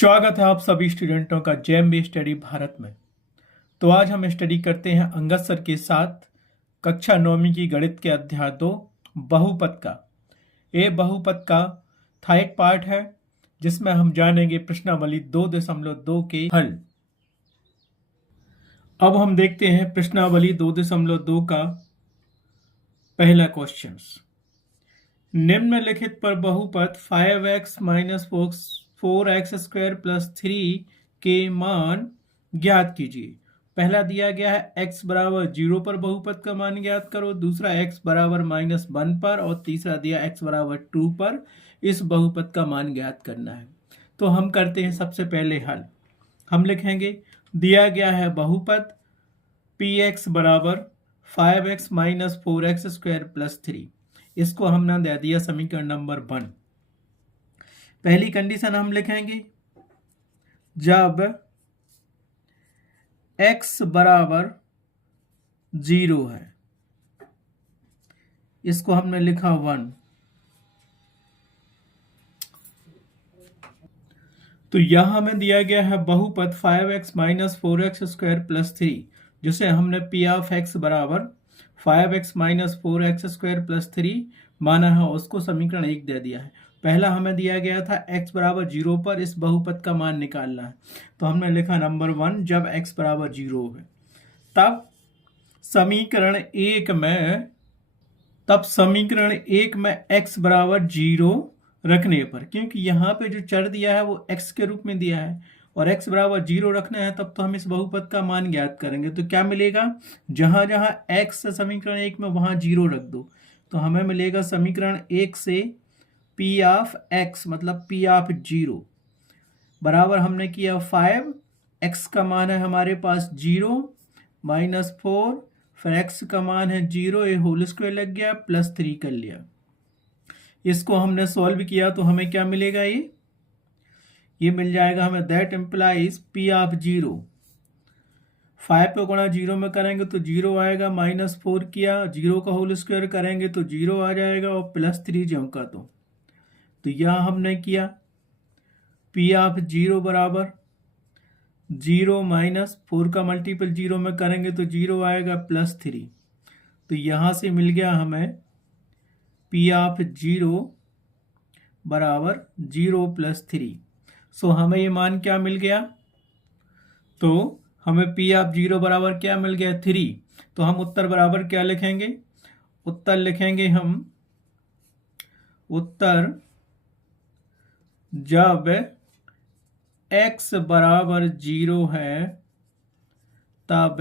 स्वागत है आप सभी स्टूडेंटों का जेएमबी स्टडी भारत में। तो आज हम स्टडी करते हैं अंगद सर के साथ कक्षा 9वीं की गणित के अध्याय 2 बहुपद का। ये बहुपद का थार्ड पार्ट है जिसमें हम जानेंगे प्रश्नावली 2.2 के हल। अब हम देखते हैं प्रश्नावली 2.2 का पहला क्वेश्चन। निम्नलिखित पर बहुपद 5x - 4x² + 3 के मान ज्ञात कीजिए। पहला दिया गया है x बराबर 0 पर बहुपद का मान ज्ञात करो, दूसरा x बराबर -1 पर और तीसरा दिया x बराबर 2 पर इस बहुपद का मान ज्ञात करना है। तो हम करते हैं सबसे पहले हल। हम लिखेंगे दिया गया है बहुपद px बराबर 5x - 4x² + 3। इसको हमने दे दिया समीकरण नंबर 1। पहली कंडीशन हम लिखेंगे जब x बराबर 0 है, इसको हमने लिखा 1। तो यहां हमें दिया गया है बहुपद 5x - 4x² + 3 जिसे हमने p ऑफ x बराबर 5x - 4x² + 3 माना है, उसको समीकरण 1 दे दिया है। पहला हमें दिया गया था x बराबर 0 पर इस बहुपद का मान निकालना है, तो हमने लिखा नंबर 1 जब x बराबर 0 है। तब समीकरण 1 में x बराबर 0 रखने पर, क्योंकि यहाँ पे जो चर दिया है वो x के रूप में दिया है और x बराबर 0 रखना है, तब तो हम इस बहुपद का मान ज्ञात करेंगे। तो क्या मिलेगा, जहां जहां x समीकरण 1 में वहां 0 रख दो, तो हमें मिलेगा समीकरण 1 से p ऑफ x मतलब p ऑफ 0 बराबर हमने किया 5, x का मान है हमारे पास 0 -4, फिर x का मान है 0, ये होल स्क्वायर लग गया +3 कर लिया। इसको हमने सॉल्व किया तो हमें क्या मिलेगा, ये मिल जाएगा हमें दैट इम्प्लाइज p ऑफ 0 5 को गुणा 0 में करेंगे तो 0 आएगा, -4 किया 0 का होल स्क्वायर करेंगे तो 0 आ जाएगा और +3 ज्यों का तो यह हमने किया p ऑफ 0 बराबर 0 -4 का मल्टीपल 0 में करेंगे तो 0 आएगा +3। तो यहाँ से मिल गया हमें p ऑफ 0 बराबर 0 + 3। सो हमें ये मान क्या मिल गया, तो हमें p ऑफ 0 बराबर क्या मिल गया 3। तो हम उत्तर बराबर क्या लिखेंगे, उत्तर लिखेंगे हम उत्तर जब x बराबर 0 है तब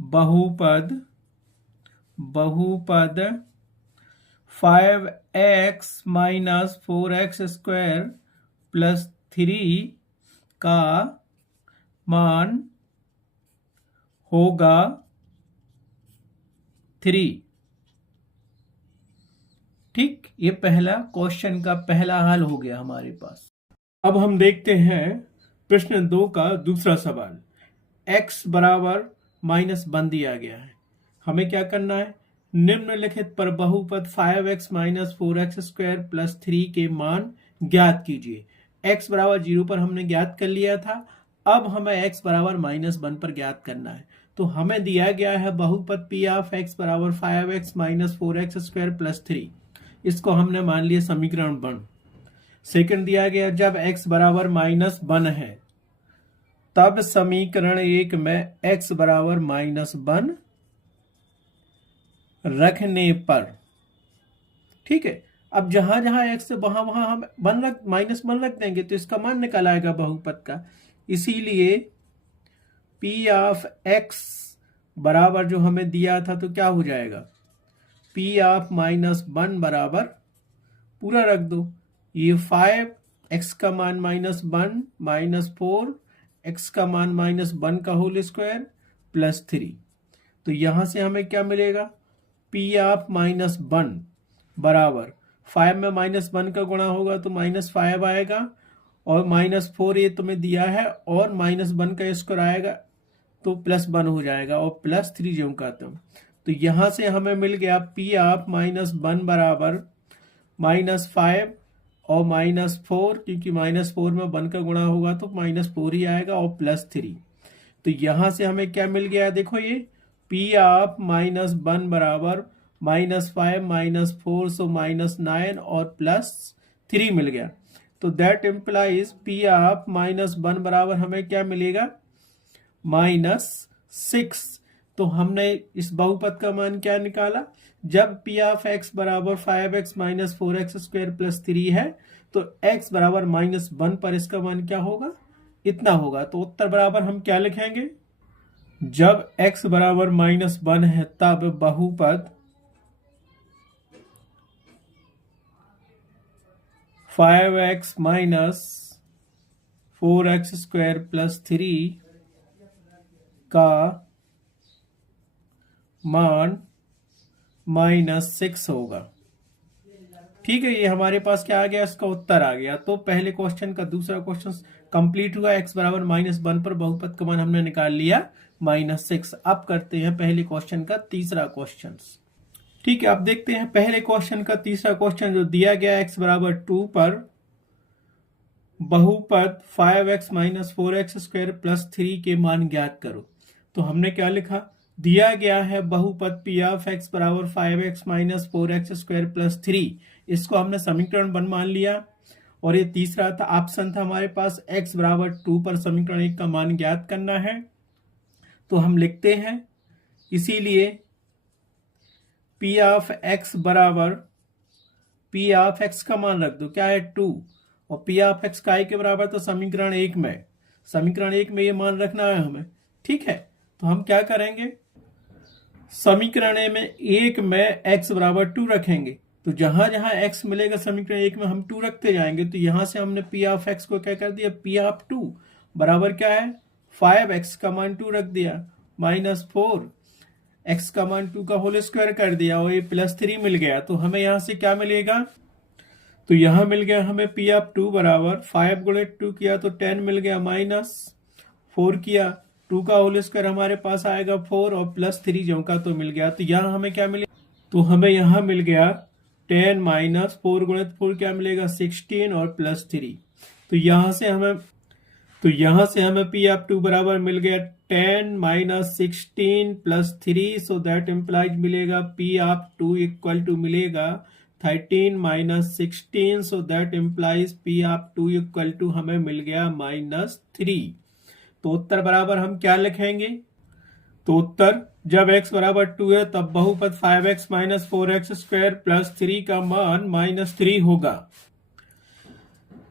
बहुपद 5x - 4x² + 3 का मान होगा 3। ठीक, ये पहला क्वेश्चन का पहला हल हो गया हमारे पास। अब हम देखते हैं प्रश्न 2 का दूसरा सवाल। x बराबर -1 दिया गया है, हमें क्या करना है, निम्नलिखित पर बहुपद 5x - 4x² + 3 के मान ज्ञात कीजिए। x बराबर 0 पर हमने ज्ञात कर लिया था, अब हमें x बराबर -1 पर ज्ञात करना है। तो हमें दिया गया है बहुपद p ऑफ x बराबर 5x - 4x² + 3, इसको हमने मान लिया समीकरण 1। सेकंड दिया गया जब x बराबर -1 है तब समीकरण 1 में x बराबर -1 रखने पर। ठीक है, अब जहां जहां x है वहां वहां हम -1 रख देंगे तो इसका मान निकल आएगा बहुपद का। इसीलिए p ऑफ x बराबर जो हमें दिया था तो क्या हो जाएगा, p ऑफ -1 बराबर पूरा रख दो, ये 5 x का मान -1 -4 x का मान -1 का होल स्क्वायर +3। तो यहां से हमें क्या मिलेगा, p ऑफ -1 बराबर 5 में -1 का गुणा होगा तो -5 आएगा और -4 ये तुम्हें दिया है और -1 का स्क्वायर आएगा तो +1 हो जाएगा और +3 ज्यों का तो यहां से हमें मिल गया p ऑफ -1 बराबर -5 और -4, क्योंकि -4 में 1 का गुणा होगा तो -4 ही आएगा, और +3। तो यहां से हमें क्या मिल गया, देखो ये P ऑफ -1 बराबर -5 -4 सो -9 और +3 मिल गया। तो दैट इम्प्लाइज P ऑफ -1 बराबर हमें क्या मिलेगा, -6। तो हमने इस बहुपद का मान क्या निकाला, जब P ऑफ x बराबर 5x - 4x स्क्वायर +3 है तो x बराबर -1 पर इसका मान क्या होगा, इतना होगा। तो उत्तर बराबर हम क्या लिखेंगे, जब x बराबर -1 है तब बहुपद 5x - 4x स्क्वायर +3 का मान -6 होगा। ठीक है, ये हमारे पास क्या आ गया, इसका उत्तर आ गया। तो पहले क्वेश्चन का दूसरा क्वेश्चन कंप्लीट हुआ। x बराबर -1 पर बहुपद का मान हमने निकाल लिया -6। अब करते हैं पहले क्वेश्चन का तीसरा क्वेश्चन। ठीक है, अब देखते हैं पहले क्वेश्चन का तीसरा क्वेश्चन जो दिया गया x बराबर 2 पर बहुपद 5x - 4x स्क्वायर +3 के मान ज्ञात करो। तो हमने क्या लिखा, दिया गया है बहुपद P ऑफ x बराबर 5x - 4x स्क्वायर +3, इसको हमने समीकरण 1 मान लिया। और ये तीसरा था ऑप्शन था हमारे पास x बराबर 2 पर समीकरण 1 का मान ज्ञात करना है। तो हम लिखते हैं, इसीलिए P ऑफ x बराबर P ऑफ x का मान रख दो, क्या है 2, और P ऑफ x का के बराबर, तो समीकरण 1 में ये मान रखना है हमें। ठीक है, तो हम क्या करेंगे, समीकरण में 1 में x बराबर 2 रखेंगे। तो जहां जहां x मिलेगा समीकरण 1 में हम 2 रखते जाएंगे। तो यहां से हमने P ऑफ x को क्या कर दिया, P ऑफ 2 बराबर क्या है, 5x का मान 2 रख दिया, -4 x का मान 2 का होल स्क्वायर कर दिया, और ये +3 मिल गया। तो हमें यहां से क्या मिलेगा, तो यहां मिल गया हमें P ऑफ 2 बराबर 5 गुणित 2 किया तो 10 मिल गया, -4 किया 2 का होल स्क्वायर हमारे पास आएगा 4, और +3 जो का तो मिल गया। तो यहाँ हमें क्या मिलेगा, तो हमें यहाँ मिल गया 10 - 4 गुणित 4 क्या मिलेगा, 16 और +3। तो यहाँ से हमें P ऑफ 2 बराबर मिल गया 10 - 16 +3, सो दैट इम्प्लाइज मिलेगा P ऑफ 2 इक्वल टू मिलेगा 13 - 16, so that implies P of 2 equal to हमें मिल गया -3। तो उत्तर बराबर हम क्या लिखेंगे, तो उत्तर जब x बराबर 2 है तब बहुपद 5x - 4x स्क्वायर +3 का मान -3 होगा।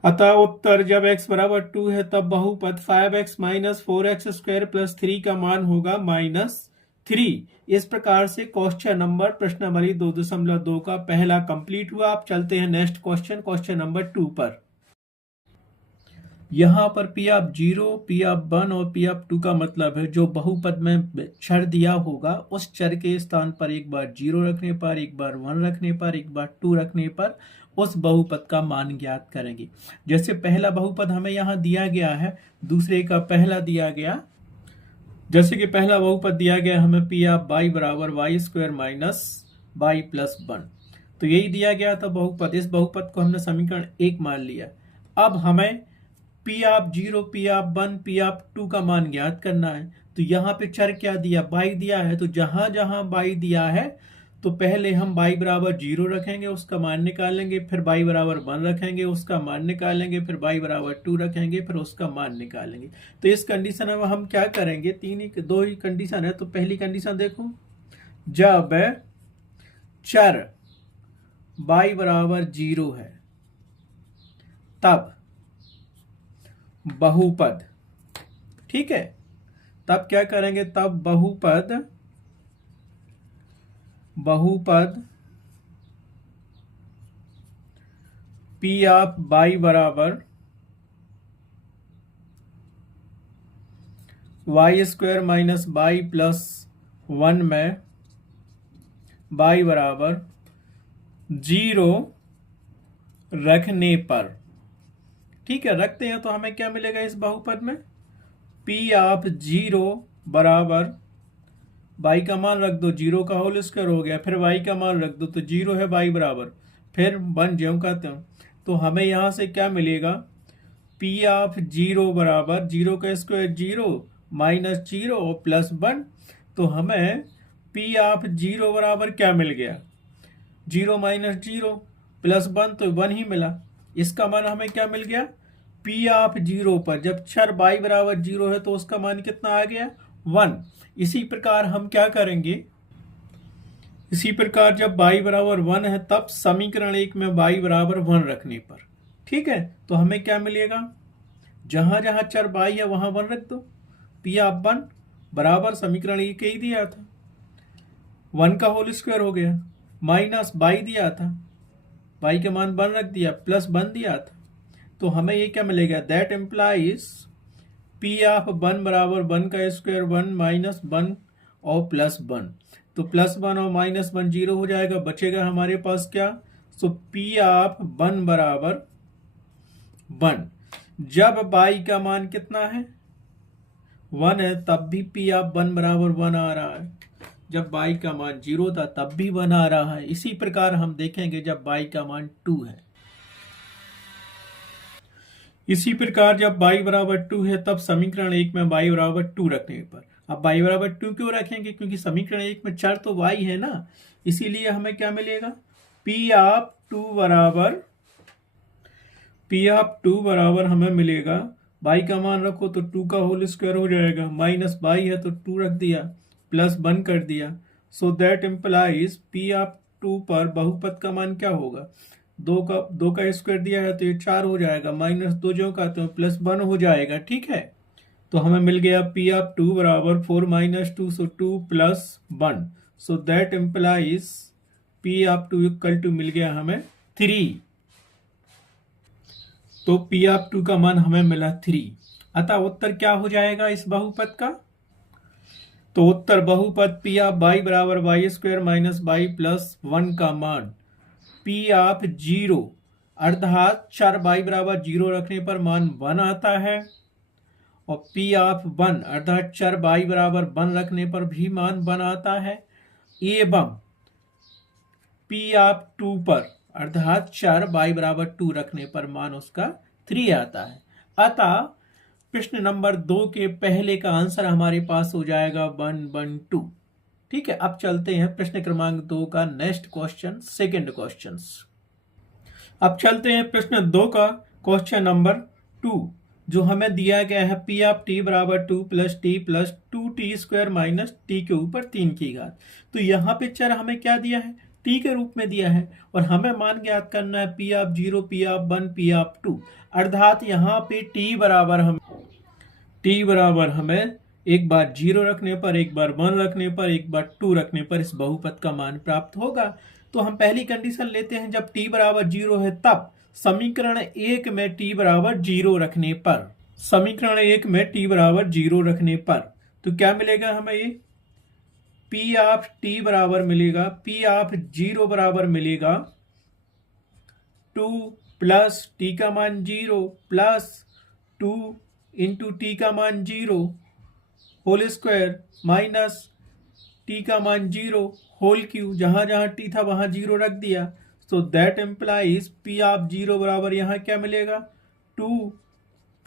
अतः उत्तर जब x बराबर 2 है तब बहुपद 5x - 4x स्क्वायर +3 का मान होगा -3। इस प्रकार से क्वेश्चन नंबर प्रश्न नंबर 2.2 का पहला कंप्लीट हुआ। आप चलते हैं नेक्स्ट क्वेश्चन नंबर 2 पर। यहाँ पर P ऑफ 0, P ऑफ 1 और P ऑफ 2 का मतलब है जो बहुपद में चर दिया होगा उस चर के स्थान पर एक बार 0 रखने पर, एक बार 1 रखने पर, एक बार 2 रखने पर उस बहुपद का मान ज्ञात करेंगे। जैसे पहला बहुपद हमें यहाँ दिया गया है, दूसरे का पहला दिया गया। जैसे कि पहला बहुपद दिया गया हमें P ऑफ y बराबर y स्क्वायर - y + 1, तो यही दिया गया था बहुपद। इस बहुपद को हमने समीकरण 1 मान लिया। अब हमें P of 0, P of 1, P of 2 का मान ज्ञात करना है। तो यहाँ पे चर क्या दिया, y दिया है। तो जहां जहां y दिया है तो पहले हम y बराबर 0 रखेंगे, उसका मान निकालेंगे, फिर y बराबर 1 रखेंगे, उसका मान निकालेंगे, फिर y बराबर 2 रखेंगे, फिर उसका मान निकालेंगे। तो इस कंडीशन में हम क्या करेंगे, दो ही कंडीशन है। तो पहली कंडीशन देखो, जब चर y बराबर 0 है तब बहुपद, ठीक है, तब क्या करेंगे, तब बहुपद P ऑफ y बराबर y स्क्वायर - y + 1 में y बराबर 0 रखने पर, ठीक है, रखते हैं। तो हमें क्या मिलेगा इस बहुपद में, P ऑफ 0 बराबर y का मान रख दो, 0 का होल स्क्वायर हो गया, फिर y का मान रख दो, तो 0 है y बराबर, फिर 1 ज्यों का त्यों तो हमें यहाँ से क्या मिलेगा, पी ऑफ जीरो बराबर जीरो का स्क्वायर जीरो माइनस जीरो और प्लस वन। तो हमें पी ऑफ जीरो बराबर क्या मिल गया, zero minus zero plus one, तो वन ही मिला। इसका मान हमें क्या मिल गया, पी ऑफ जीरो पर जब चर बाई बराबर जीरो है तो उसका मान कितना आ गया, वन। इसी प्रकार हम क्या करेंगे, इसी प्रकार जब बाई बराबर वन है तब समीकरण एक में बाई बराबर वन रखने पर, ठीक है, तो हमें क्या मिलेगा, जहां जहां चर बाई है वहां वन रख दो। पी ऑफ वन बराबर समीकरण एक ही दिया था, वन का होल स्क्वायर हो गया, माइनस बाई दिया था, बाई के मान वन रख दिया, प्लस वन दिया था। तो हमें ये क्या मिलेगा, that implies P of one बराबर वन का स्क्वायर वन माइनस वन और प्लस वन। तो प्लस वन और माइनस वन जीरो हो जाएगा, बचेगा हमारे पास क्या, सो पी ऑफ वन बराबर वन। जब बाई का मान कितना है, वन है, तब भी पी ऑफ वन बराबर वन आ रहा है। जब बाई का मान जीरो था तब भी वन आ रहा है। इसी प्रकार हम देखेंगे जब बाई का मान टू है। इसी प्रकार जब बाई बराबर टू है तब समीकरण एक में बाई बराबर टू रखने पर, अब बाई बराबर टू क्यों रखेंगे, क्योंकि समीकरण एक में चर तो बाई है ना, इसीलिए हमें क्या मिलेगा, पी ऑफ टू बराबर हमें मिलेगा, बाई का मान रखो तो टू का होल स्क्वायर हो जाएगा, माइनस बाई है तो टू रख दिया, प्लस वन कर दिया। So that implies P of two पर बहुपद का मान क्या होगा, दो का स्क्वायर दिया है तो ये चार हो जाएगा, माइनस दो जो का तो प्लस वन हो जाएगा, ठीक है। तो हमें मिल गया पी ऑफ टू बराबर four minus two, so two plus one. So that implies P of two equal to मिल गया हमें थ्री। तो पी ऑफ टू का मान हमें मिला थ्री। अतः उत्तर क्या हो जाएगा इस बहुपद का, तो उत्तर बहुपद पी ऑफ बाई बराबर by square minus by plus one का मान पी ऑफ जीरो अर्थात चर बाई बराबर जीरो रखने पर मान वन आता है, और पी ऑफ वन अर्थात चर बाई बराबर वन रखने पर भी मान वन आता है, एवं पी ऑफ टू पर अर्थात चर बाई बराबर टू रखने पर मान उसका थ्री आता है। अतः प्रश्न नंबर 2 के पहले का आंसर हमारे पास हो जाएगा 112। ठीक है, अब चलते हैं प्रश्न क्रमांक 2 का नेक्स्ट क्वेश्चन, सेकंड क्वेश्चन। अब चलते हैं प्रश्न 2 का क्वेश्चन नंबर 2, जो हमें दिया गया है पी ऑफ टी बराबर 2 plus T plus 2t square minus T के ऊपर 3 की घात। तो यहाँ पे चर हमें क्या दिया है, टी के रूप में दिया है, और हमें मान ज्ञात करना है p of zero, p of one, p of two. अर्थात यहाँ पे टी बराबर हमें एक बार जीरो रखने पर, एक बार वन रखने पर, एक बार टू रखने पर इस बहुपद का मान प्राप्त होगा। तो हम पहली कंडीशन लेते हैं, जब टी बराबर जीरो है तब समीकरण एक में टी बराबर जीरो रखने पर, समीकरण एक में टी बराबर जीरो रखने पर तो क्या मिलेगा हमें, ये पी ऑफ टी बराबर मिलेगा, पी ऑफ जीरो बराबर मिलेगा 2 प्लस टी का मान जीरो प्लस 2 इंटू टी का मान zero whole square minus t का मान जीरो होल क्यू, जहां जहां टी था वहां जीरो रख दिया। So that implies p of zero बराबर यहां क्या मिलेगा, 2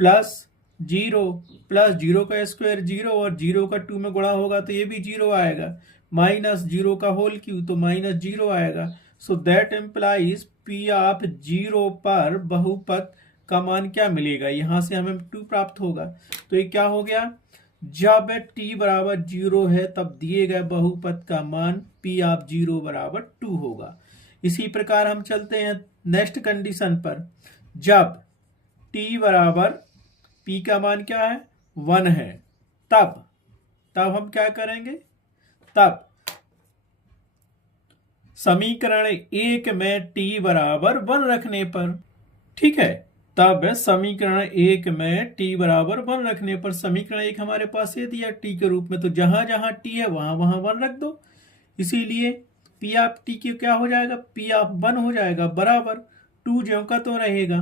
प्लस जीरो का स्क्वायर जीरो, और जीरो का 2 में गुणा होगा तो ये भी जीरो आएगा, माइनस जीरो का होल क्यू तो माइनस जीरो आएगा। सो that implies p of zero पर बहुपद का मान क्या मिलेगा, यहां से हमें 2 प्राप्त होगा। तो ये क्या हो गया, जब t बराबर जीरो है तब दिए गए बहुपद का मान p ऑफ जीरो बराबर 2 होगा। इसी प्रकार हम चलते हैं नेक्स्ट कंडीशन पर, जब t बराबर p का मान क्या है 1 है, तब हम क्या करेंगे, तब समीकरण एक में t बराबर 1 रखने पर, ठीक है, तब समीकरण एक में t बराबर 1 रखने पर, समीकरण एक हमारे पास ये दिया t के रूप में, तो जहां जहां t है वहां वहां 1 रख दो। इसीलिए p ऑफ t की क्या हो जाएगा, p ऑफ 1 हो जाएगा बराबर 2 ज्यों का तो रहेगा,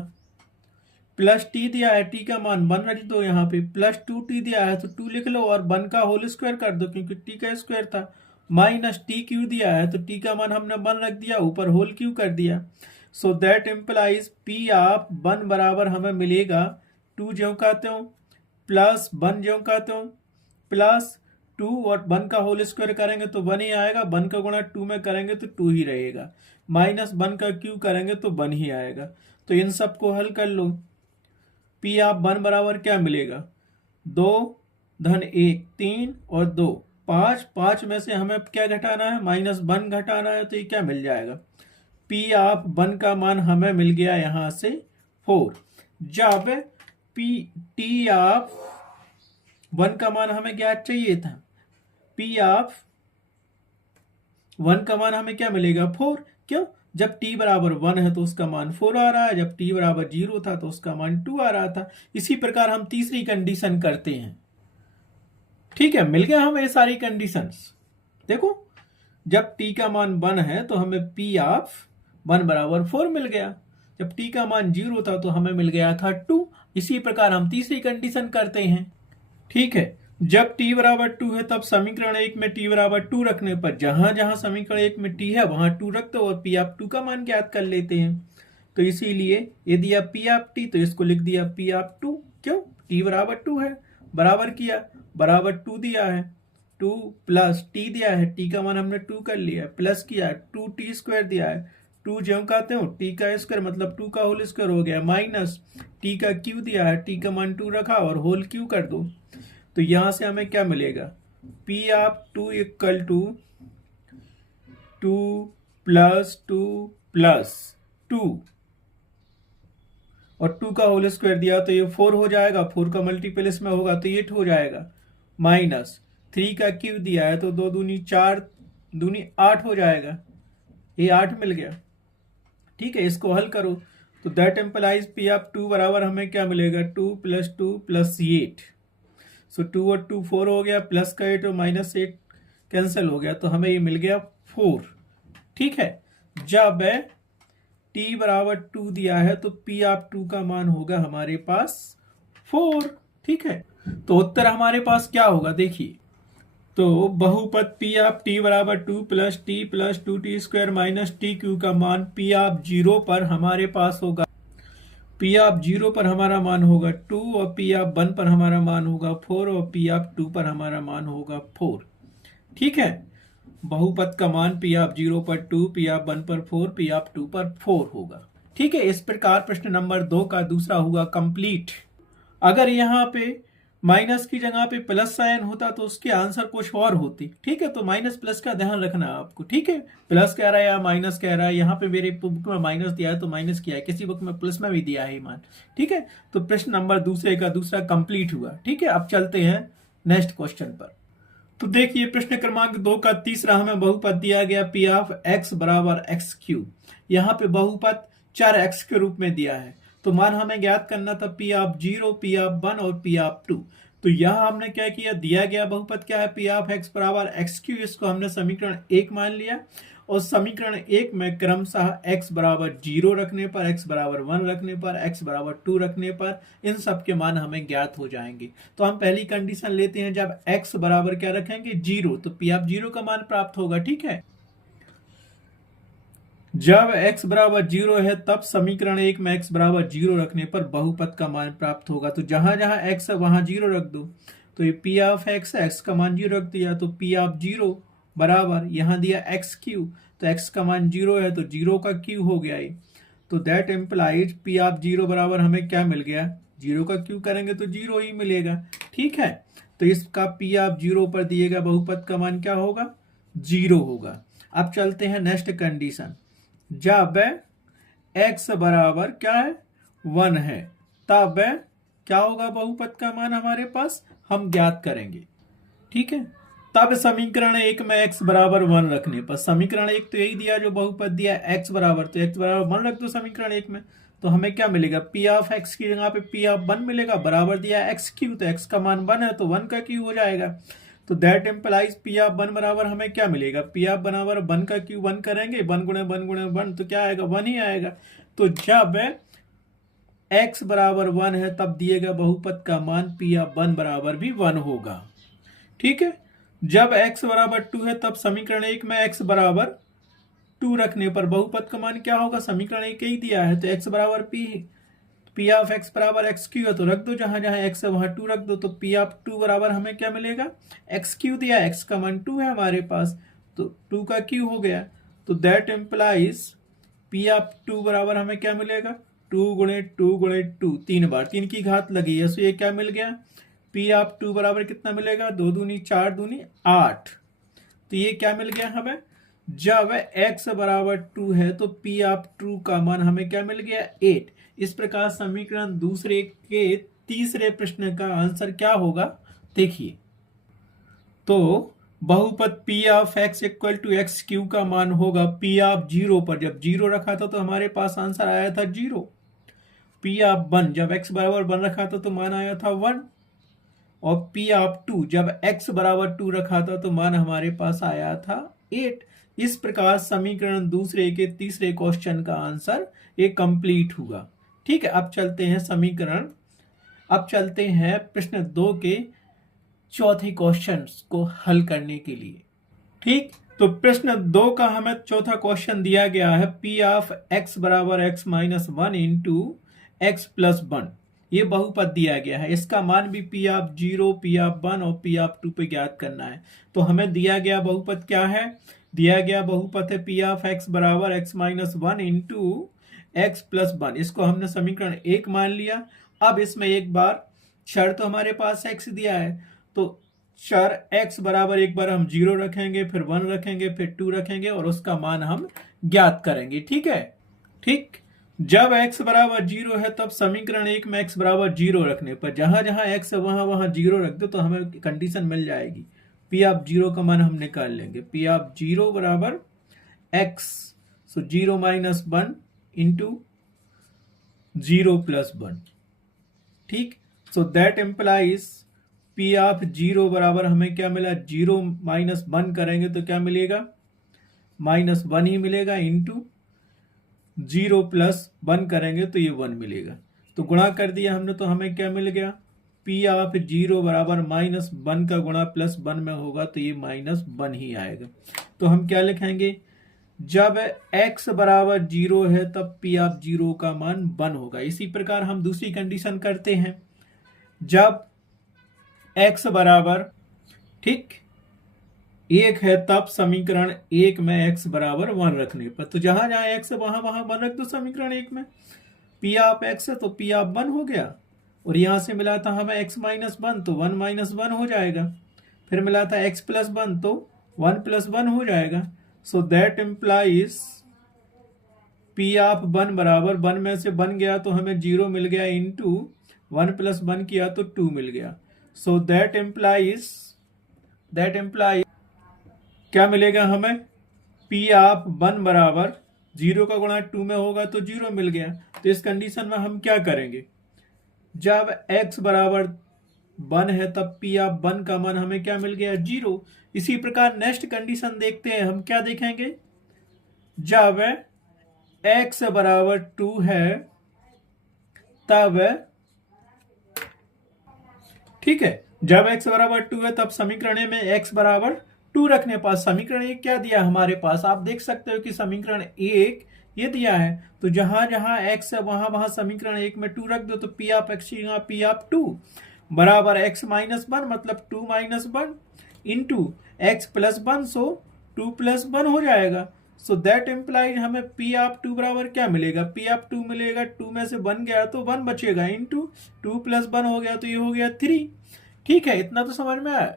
प्लस t दिया है, t का मान 1 रख दो, यहाँ पे प्लस 2t दिया है तो 2 लिख लो और 1 का होल स्क्वायर कर दो क्योंकि t का स्क्वायर था, माइनस t क्यू दिया है तो t का मान हमने 1 रख दिया, ऊपर होल क्यू कर दिया। So that implies P of 1 बराबर हमें मिलेगा 2 ज्यों का त्यों प्लस 1 ज्यों का त्यों प्लस 2 और 1 का होल स्क्वायर करेंगे तो 1 ही आएगा, 1 का गुणा 2 में करेंगे तो 2 ही रहेगा, माइनस 1 का क्यू करेंगे तो 1 ही आएगा। तो इन सबको हल कर लो। पी ऑफ 1 बराबर क्या मिलेगा 2 धन 1 3 और 2 5, 5 में से हमें क्या घटाना है माइनस 1 घटाना है, तो ये क्या मिल जाएगा पी ऑफ 1 का मान हमें मिल गया यहां से 4। जब पी टी ऑफ 1 का मान हमें ज्ञात चाहिए था, पी ऑफ 1 का मान हमें क्या मिलेगा 4। क्यों? जब t बराबर 1 है तो उसका मान 4 आ रहा है, जब t बराबर 0 था तो उसका मान 2 आ रहा था। इसी प्रकार हम तीसरी कंडीशन करते हैं। ठीक है, मिल गया हमें ये सारी कंडीशंस। देखो, जब t का मान 1 है तो हमें p ऑफ 1 बराबर 4 मिल गया, जब t का मान 0 था तो हमें मिल गया था 2। इसी प्रकार हम तीसरी कंडीशन करते हैं। ठीक है, जब t बराबर 2 है तब समीकरण 1 में t बराबर 2 रखने पर जहां जहां समीकरण 1 में t है वहां 2 रख दो और p ऑफ 2 का मान ज्ञात कर लेते हैं। तो इसीलिए ये दिया p ऑफ t तो इसको लिख दिया p ऑफ 2। क्यों? t बराबर 2 है, बराबर किया, बराबर 2 दिया है, 2 प्लस t दिया है, t का मान हमने 2 कर लिया, प्लस किया 2t स्क्वायर दिया है, 2 ज्यों कहते हो t का स्क्वायर मतलब 2 का होल स्क्वायर हो गया, माइनस t का q दिया है, t का मान 2 रखा और होल q कर दो। तो यहां से हमें क्या मिलेगा p of 2 equal to 2 plus 2 plus 2 और 2 का होल स्क्वायर दिया तो ये 4 हो जाएगा, 4 का मल्टीपल इसमें होगा तो 8 हो जाएगा, माइनस 3 का क्यू दिया है तो 2 दूनी 4 दूनी 8 हो जाएगा, ये 8 मिल गया। ठीक है, इसको हल करो तो दैट इम्प्लाइज पी ऑफ 2 बराबर हमें क्या मिलेगा 2 प्लस 2 प्लस 8। सो 2 और 2 4 हो गया, प्लस का 8 और माइनस 8 कैंसिल हो गया तो हमें ये मिल गया 4। ठीक है, जब t बराबर 2 दिया है तो p ऑफ 2 का मान होगा हमारे पास 4। ठीक है, तो उत्तर हमारे पास क्या होगा देखिए, तो बहुपद p ऑफ t बराबर 2 plus t plus 2t square minus T Q का मान p ऑफ 0 पर हमारे पास होगा, p ऑफ 0 पर हमारा मान होगा 2 और p ऑफ 1 पर हमारा मान होगा 4 और p ऑफ 2 पर हमारा मान होगा 4। ठीक है, बहुपद का मान p ऑफ 0 पर 2, p ऑफ 1 पर 4, p ऑफ 2 पर 4 होगा। ठीक है, इस प्रकार प्रश्न नंबर 2 का दूसरा हुआ कंप्लीट। अगर यहाँ पे माइनस की जगह पे प्लस साइन होता तो उसके आंसर कुछ और होती। ठीक है, तो माइनस प्लस का ध्यान रखना आपको। ठीक है, प्लस कह रहा है या माइनस कह रहा है, यहाँ पे मेरे बुक में माइनस दिया है तो माइनस किया है, किसी बुक में प्लस में भी दिया है मान। ठीक है, तो प्रश्न नंबर दूसरे का दूसरा कंप्लीट हुआ। ठीक है, अब चलते हैं नेक्स्ट क्वेश्चन पर। तो देखिए, प्रश्न क्रमांक 2 का तीसरा हमें बहुपद दिया गया p ऑफ x बराबर एक्स क्यू। यहाँ पे बहुपद 4x के रूप में दिया है, तो मान हमें ज्ञात करना था p ऑफ 0, p ऑफ 1 और p ऑफ 2। तो यहाँ हमने क्या किया, दिया गया बहुपद क्या है p ऑफ x बराबर एक्स क्यू, इसको हमने समीकरण 1 मान लिया और समीकरण 1 में क्रमशः x बराबर 0 रखने पर, x बराबर 1 रखने पर, x बराबर 2 रखने पर इन सब के मान हमें ज्ञात हो जाएंगे। तो हम पहली कंडीशन लेते हैं, जब x बराबर क्या रखेंगे 0 तो p ऑफ 0 का मान प्राप्त होगा। ठीक है, जब x बराबर 0 है तब समीकरण 1 में x बराबर 0 रखने पर बहुपद का मान प्राप्त होगा। तो जहां जहां x है वहां 0 रख दो, तो ये p ऑफ x है, x का मान 0 रख दिया तो p ऑफ 0 बराबर यहाँ दिया एक्स क्यू, तो x का मान 0 है तो 0 का क्यू हो गया ये। तो दैट इम्प्लाइज p ऑफ 0 बराबर हमें क्या मिल गया, 0 का क्यू करेंगे तो 0 ही मिलेगा। ठीक है, तो इसका p ऑफ 0 पर दिएगा बहुपद का मान क्या होगा 0 होगा। अब चलते हैं नेक्स्ट कंडीशन, जब x बराबर क्या है 1 है तब क्या होगा बहुपद का मान हमारे पास हम ज्ञात करेंगे। ठीक है, तब समीकरण 1 में x बराबर 1 रखने पर, समीकरण 1 तो यही दिया जो बहुपद दिया x बराबर, तो x बराबर 1 रख दो समीकरण 1 में, तो हमें क्या मिलेगा p ऑफ x की जगह पे p ऑफ 1 मिलेगा, बराबर दिया x क्यू, तो x का मान 1 है तो 1 का क्यू हो जाएगा। तो दैट इम्प्लाइज p ऑफ 1 बराबर हमें क्या मिलेगा, p ऑफ बराबर 1 का क्यू 1 करेंगे, 1 गुणे 1 गुणे 1 तो क्या आएगा 1 ही आएगा। तो जब x बराबर 1 है तब दिएगा बहुपद का मान p ऑफ 1 बराबर भी 1 होगा। ठीक है, जब x बराबर 2 है तब समीकरण 1 में x बराबर टू रखने पर बहुपद का मान क्या होगा, समीकरण एक ही दिया है तो x बराबर पी ऑफ एक्स बराबर एक्स क्यू है तो रख दो, जहां जहां x है वहां टू रख दो, तो पी ऑफ टू बराबर हमें क्या मिलेगा, एक्स क्यू दिया, x का मान टू है हमारे पास तो टू का क्यू हो गया, तो that implies p of two बराबर हमें क्या मिलेगा, टू गुणे टू, तीन बार, तीन की घात लगी है, सो ये क्या मिल गया, पी ऑफ टू बराबर कितना मिलेगा, दो दूनी चार दूनी आठ, तो ये क्या मिल गया हमें, जब x बराबर टू है तो पी ऑफ टू का मान हमें क्या मिल गया, 8। इस प्रकार समीकरण दूसरे के तीसरे प्रश्न का आंसर क्या होगा देखिए, तो बहुपद p of x equal to x cube का मान होगा p ऑफ जीरो पर, जब जीरो रखा था तो हमारे पास आंसर आया था जीरो, p ऑफ वन जब x बराबर वन रखा था तो मान आया था वन, और p ऑफ टू जब x बराबर टू रखा था तो मान हमारे पास आया था 8। इस प्रकार समीकरण दूसरे के तीसरे क्वेश्चन का आंसर ये कंप्लीट हुआ। ठीक है, अब चलते हैं प्रश्न 2 के चौथे क्वेश्चन को हल करने के लिए। ठीक, तो प्रश्न 2 का हमें चौथा क्वेश्चन दिया गया है, पी ऑफ एक्स बराबर x minus one into x plus one, ये बहुपद दिया गया है, इसका मान भी P of zero, p of one और पी ऑफ टू पे ज्ञात करना है। तो हमें दिया गया बहुपद क्या है, दिया गया बहुपद है पी ऑफ एक्स बराबर x minus one into x plus one, इसको हमने समीकरण एक मान लिया। अब इसमें एक बार चर तो हमारे पास एक्स दिया है, तो चर एक्स बराबर एक बार हम जीरो रखेंगे, फिर वन रखेंगे, फिर टू रखेंगे और उसका मान हम ज्ञात करेंगे। ठीक है, ठीक, जब x बराबर जीरो है तब समीकरण एक में x बराबर जीरो रखने पर जहां जहां x है वहां वहां जीरो रख दो तो हमें कंडीशन मिल जाएगी, p ऑफ जीरो का मान हम निकाल लेंगे, p ऑफ जीरो बराबर x, so zero minus one into zero plus one. ठीक, so that implies p of zero बराबर हमें क्या मिला, जीरो माइनस वन करेंगे तो क्या मिलेगा, माइनस वन ही मिलेगा, इंटू जीरो प्लस वन करेंगे तो ये वन मिलेगा, तो गुणा कर दिया हमने तो हमें क्या मिल गया, पी ऑफ जीरो बराबर माइनस वन का गुणा प्लस वन में होगा तो ये माइनस वन ही आएगा। तो हम क्या लिखेंगे, जब x बराबर जीरो है तब पी ऑफ जीरो का मान वन होगा। इसी प्रकार हम दूसरी कंडीशन करते हैं, जब x बराबर ठीक एक है तब समीकरण एक में x बराबर वन रखने पर, तो जहां जहां x है वहां वहां वन रख दो समीकरण एक में, p ऑफ x है तो p ऑफ वन हो गया, और यहां से मिला था हमें x माइनस वन तो वन माइनस वन हो जाएगा, फिर मिला था x प्लस वन तो वन प्लस वन हो जाएगा, so that implies p of one बराबर वन में से वन गया तो हमें जीरो मिल गया, इंटू वन प्लस वन किया तो टू मिल गया, सो दैट एम्प्लाइज क्या मिलेगा हमें, p ऑफ वन बराबर जीरो का गुणा टू में होगा तो जीरो मिल गया। तो इस कंडीशन में हम क्या करेंगे, जब x बराबर वन है तब p ऑफ वन का मान हमें क्या मिल गया, जीरो। इसी प्रकार नेक्स्ट कंडीशन देखते हैं, हम क्या देखेंगे, जब x बराबर टू है तब ठीक है, जब x बराबर टू है तब समीकरण में x बराबर टू रखने पर समीकरण एक क्या दिया हमारे पास, आप देख सकते हो कि समीकरण एक ये दिया है, तो जहां जहां x है वहां वहां समीकरण एक में टू रख दो, तो p of x p of two बराबर x माइनस वन मतलब two minus one into x plus one, so two plus one हो जाएगा, सो दैट एम्प्लाइज हमें p ऑफ टू बराबर क्या मिलेगा, p ऑफ टू मिलेगा, टू में से वन गया तो वन बचेगा, इंटू टू प्लस वन हो गया तो ये हो गया थ्री। ठीक है, इतना तो समझ में आया।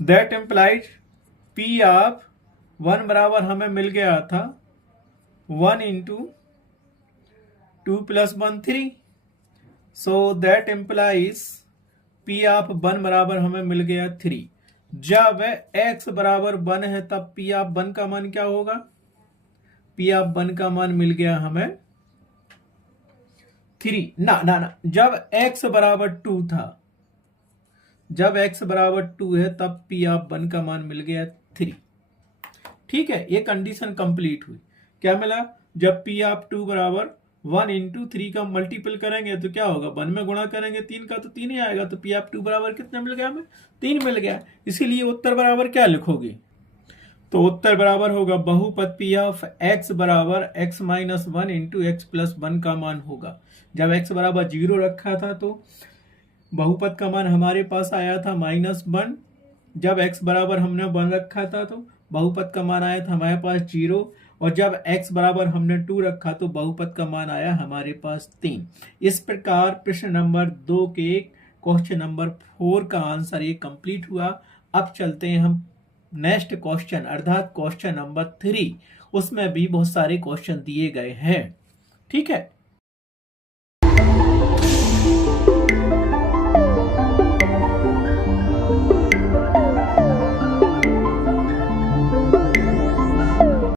That implies p of one बराबर हमें मिल गया था one into two plus one three, so that implies p of one बराबर हमें मिल गया थ्री। जब x बराबर वन है तब p ऑफ वन का मान क्या होगा, p ऑफ वन का मान मिल गया हमें थ्री, ना जब x बराबर टू था, जब x बराबर टू है तब p ऑफ वन का मान मिल गया थ्री। ठीक है, ये कंडीशन कंप्लीट हुई। क्या मिला, जब p ऑफ टू बराबर वन इंटू थ्री का मल्टीपल करेंगे तो क्या होगा, वन में गुणा करेंगे तीन का तो तीन ही आएगा, तो p ऑफ टू बराबर कितना मिल गया हमें, तीन मिल गया। इसीलिए उत्तर बराबर क्या लिखोगे, तो उत्तर बराबर होगा बहुपद पी ऑफ एक्स बराबर x minus one into x plus one का मान होगा। जब एक्स बराबर 0 रखा था तो बहुपद का मान हमारे पास आया था -1। जब एक्स बराबर हमने 1 रखा था तो बहुपद का मान आया था हमारे पास 0। और जब एक्स बराबर हमने 2 रखा तो बहुपद का मान आया हमारे पास 3। इस प्रकार प्रश्न नंबर 2 के क्वेश्चन नंबर 4 का आंसर ये कंप्लीट हुआ। अब चलते हैं हम नेक्स्ट क्वेश्चन अर्थात क्वेश्चन नंबर 3। उसमें भी बहुत सारे क्वेश्चन दिए गए हैं। ठीक है।